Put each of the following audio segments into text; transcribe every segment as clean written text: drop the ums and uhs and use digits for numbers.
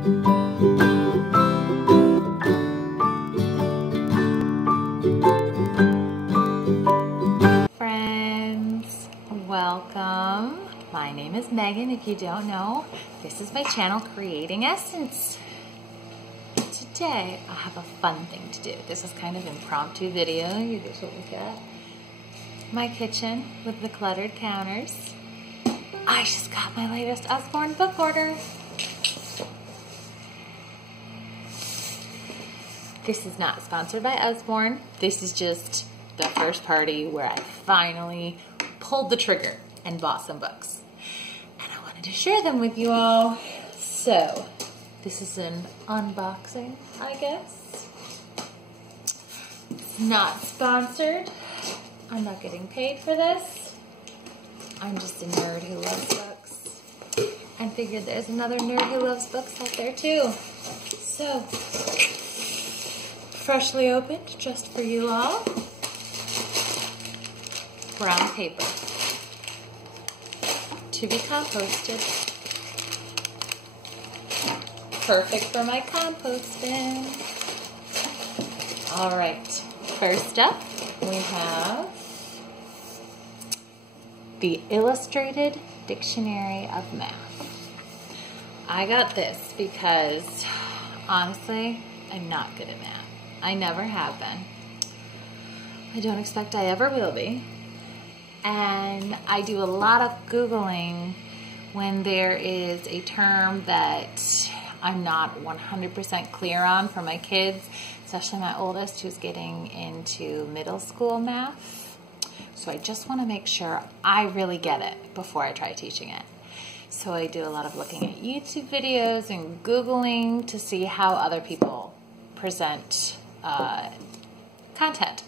Friends, welcome. My name is Megan. If you don't know, this is my channel, Creating Essence. Today, I have a fun thing to do. This is kind of an impromptu video. You get to look at my kitchen with the cluttered counters. I just got my latest Osborne book order. This is not sponsored by Usborn. This is just the first party where I finally pulled the trigger and bought some books. And I wanted to share them with you all. So, this is an unboxing, I guess. It's not sponsored. I'm not getting paid for this. I'm just a nerd who loves books. And figured there's another nerd who loves books out there too. So, freshly opened just for you all. Brown paper. To be composted. Perfect for my compost bin. All right, first up we have the Illustrated Dictionary of Math. I got this because, honestly, I'm not good at math. I never have been. I don't expect I ever will be. And I do a lot of Googling when there is a term that I'm not 100% clear on for my kids, especially my oldest who's getting into middle school math. So I just want to make sure I really get it before I try teaching it. So I do a lot of looking at YouTube videos and Googling to see how other people present content.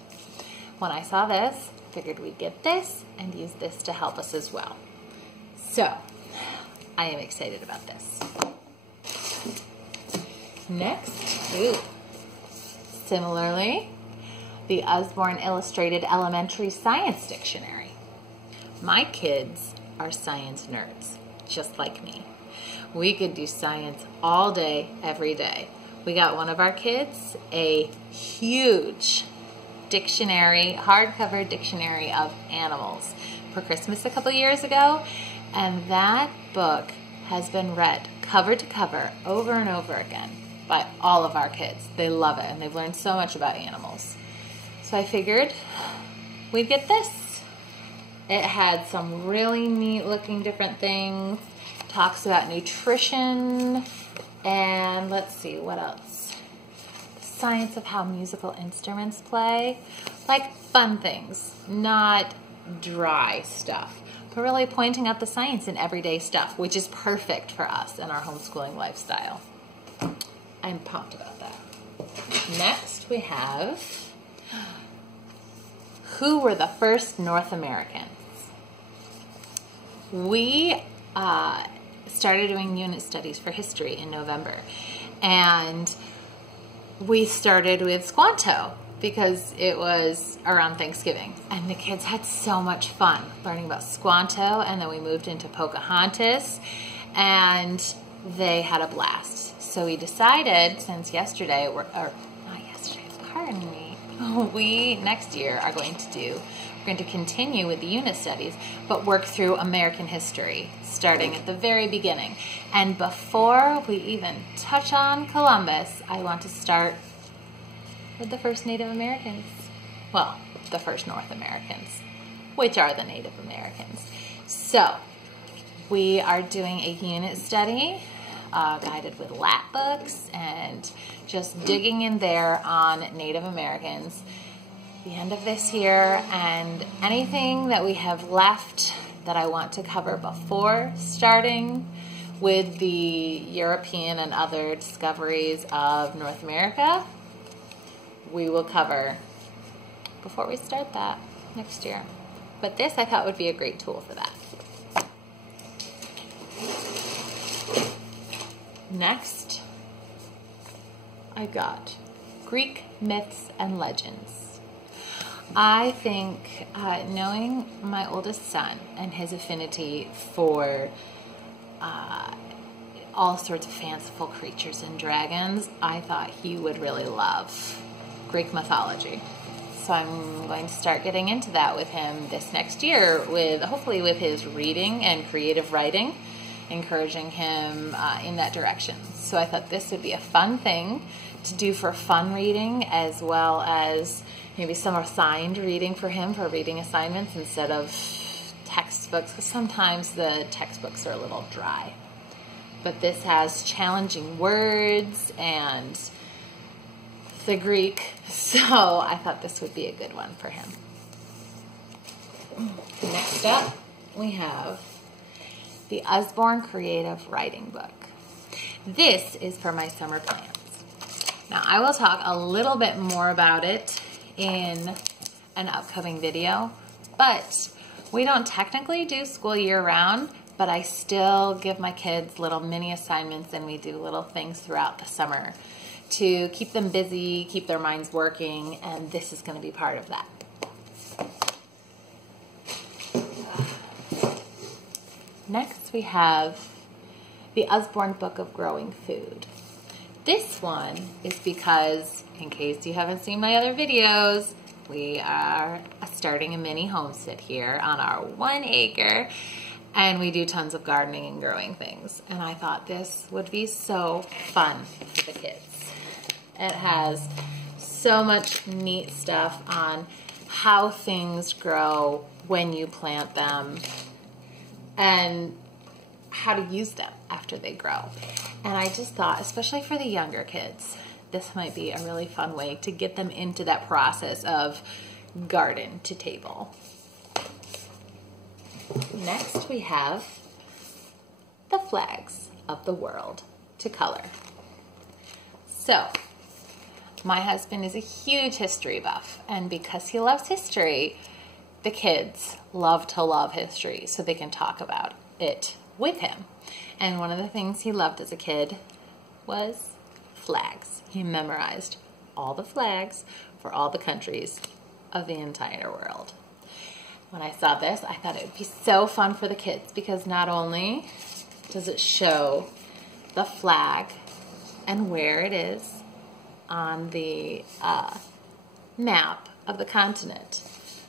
When I saw this, figured we'd get this and use this to help us as well. So, I am excited about this. Next, similarly, the Usborn Illustrated Elementary Science Dictionary. My kids are science nerds, just like me. We could do science all day, every day. We got one of our kids a huge dictionary, hardcover dictionary of animals for Christmas a couple years ago, and that book has been read cover to cover over and over again by all of our kids. They love it, and they've learned so much about animals. So I figured we'd get this. It had some really neat looking different things, talks about nutrition, and let's see, what else? Science of how musical instruments play, like fun things, not dry stuff, but really pointing out the science in everyday stuff, which is perfect for us in our homeschooling lifestyle. I'm pumped about that. Next we have, who were the first North Americans? We started doing unit studies for history in November, and we started with Squanto because it was around Thanksgiving, and the kids had so much fun learning about Squanto, and then we moved into Pocahontas, and they had a blast. So we decided, since yesterday, we next year are going to continue with the unit studies, but work through American history, starting at the very beginning. And before we even touch on Columbus, I want to start with the first Native Americans. Well, the first North Americans, which are the Native Americans. So, we are doing a unit study, guided with lap books, and just digging in there on Native Americans. The end of this year, and anything that we have left that I want to cover before starting with the European and other discoveries of North America, we will cover before we start that next year. But this I thought would be a great tool for that. Next, I got Greek myths and legends. I think knowing my oldest son and his affinity for all sorts of fanciful creatures and dragons. I thought he would really love Greek mythology. So I'm going to start getting into that with him this next year, hopefully with his reading and creative writing, encouraging him in that direction. So I thought this would be a fun thing to do for fun reading, as well as maybe some assigned reading for him for reading assignments instead of textbooks, because sometimes the textbooks are a little dry. But this has challenging words and the Greek, so I thought this would be a good one for him. Next up, we have the Usborn Creative Writing Book. This is for my summer plans. Now, I will talk a little bit more about it in an upcoming video, but we don't technically do school year-round, but I still give my kids little mini assignments, and we do little things throughout the summer to keep them busy, keep their minds working, and this is going to be part of that. Next, we have the Usborn Book of Growing Food. This one is because, in case you haven't seen my other videos, we are starting a mini homestead here on our 1 acre, and we do tons of gardening and growing things. And I thought this would be so fun for the kids. It has so much neat stuff on how things grow when you plant them and how to use them after they grow. And I just thought, especially for the younger kids, this might be a really fun way to get them into that process of garden to table. Next, we have the flags of the world to color. So, my husband is a huge history buff, and because he loves history, the kids love to love history, so they can talk about it with him. And one of the things he loved as a kid was flags. He memorized all the flags for all the countries of the entire world. When I saw this, I thought it would be so fun for the kids, because not only does it show the flag and where it is on the map of the continent,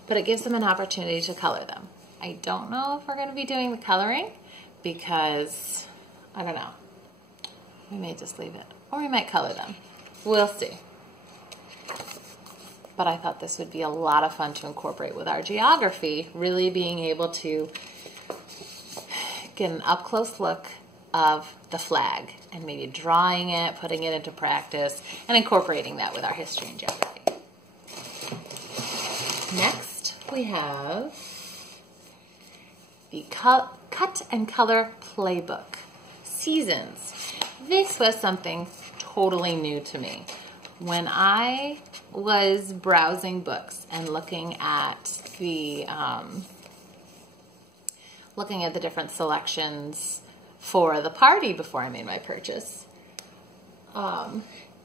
but it gives them an opportunity to color them. I don't know if we're going to be doing the coloring, because I don't know. We may just leave it, or we might color them. We'll see. But I thought this would be a lot of fun to incorporate with our geography, really being able to get an up-close look of the flag and maybe drawing it, putting it into practice, and incorporating that with our history and geography. Next, we have the Cut and Color Playbook. Seasons. This was something totally new to me. When I was browsing books and looking at the different selections for the party before I made my purchase,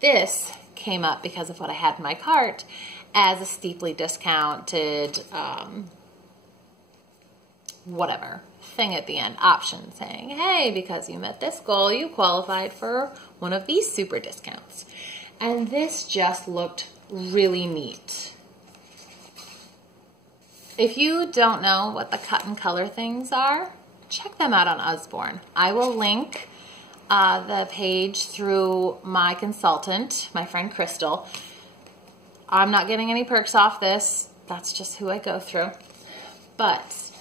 this came up because of what I had in my cart as a steeply discounted whatever thing at the end, option saying, hey, because you met this goal, you qualified for one of these super discounts. And this just looked really neat. If you don't know what the cut and color things are, check them out on Usborn. I will link the page through my consultant, my friend Crystal. I'm not getting any perks off this. That's just who I go through. But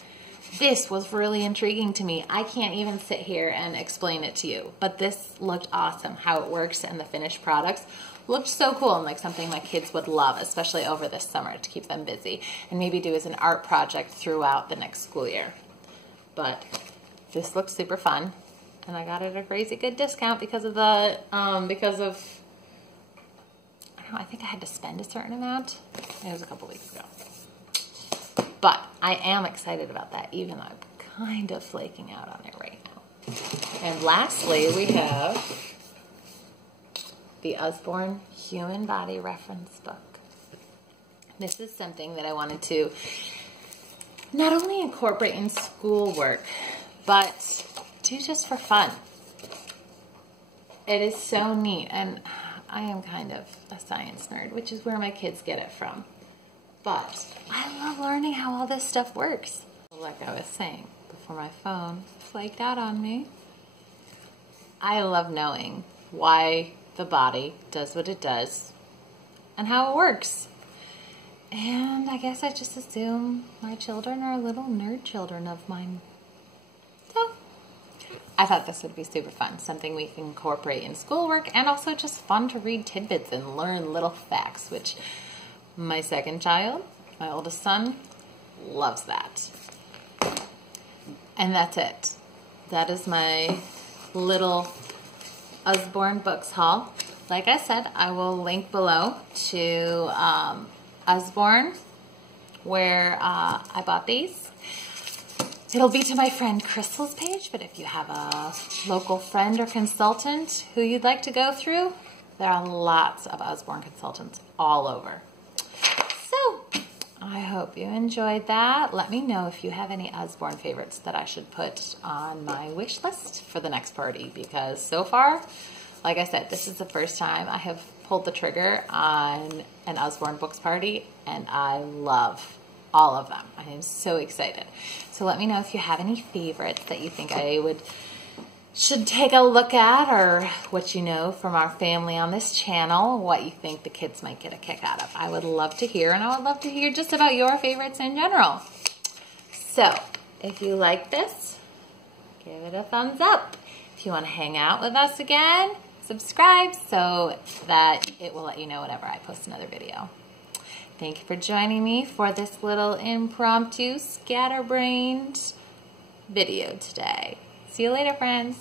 this was really intriguing to me. I can't even sit here and explain it to you, but this looked awesome. How it works and the finished products looked so cool, and like something my kids would love, especially over this summer, to keep them busy and maybe do as an art project throughout the next school year. But this looks super fun, and I got it at a crazy good discount because of the I don't know, I think I had to spend a certain amount. It was a couple weeks ago. But I am excited about that, even though I'm kind of flaking out on it right now. And lastly, we have the Usborn Human Body Reference Book. This is something that I wanted to not only incorporate in schoolwork, but do just for fun. it is so neat, and I am kind of a science nerd, which is where my kids get it from. But I love learning how all this stuff works. Like I was saying before my phone flaked out on me, I love knowing why the body does what it does and how it works. And I guess I just assume my children are little nerd children of mine. So I thought this would be super fun, something we can incorporate in schoolwork, and also just fun to read tidbits and learn little facts, which my second child, my oldest son, loves that. And that's it. That is my little Usborn books haul. Like I said, I will link below to Usborn, where I bought these. It'll be to my friend Crystal's page, but if you have a local friend or consultant who you'd like to go through, there are lots of Usborn consultants all over. So I hope you enjoyed that. Let me know if you have any Usborn favorites that I should put on my wish list for the next party, because so far, like I said, this is the first time I have pulled the trigger on an Usborn books party, and I love all of them. I am so excited. So let me know if you have any favorites that you think I should take a look at, or what you know from our family on this channel, what you think the kids might get a kick out of. I would love to hear, and I would love to hear just about your favorites in general. So if you like this, give it a thumbs up. If you want to hang out with us again, subscribe so that it will let you know whenever I post another video. Thank you for joining me for this little impromptu, scatterbrained video today. See you later, friends.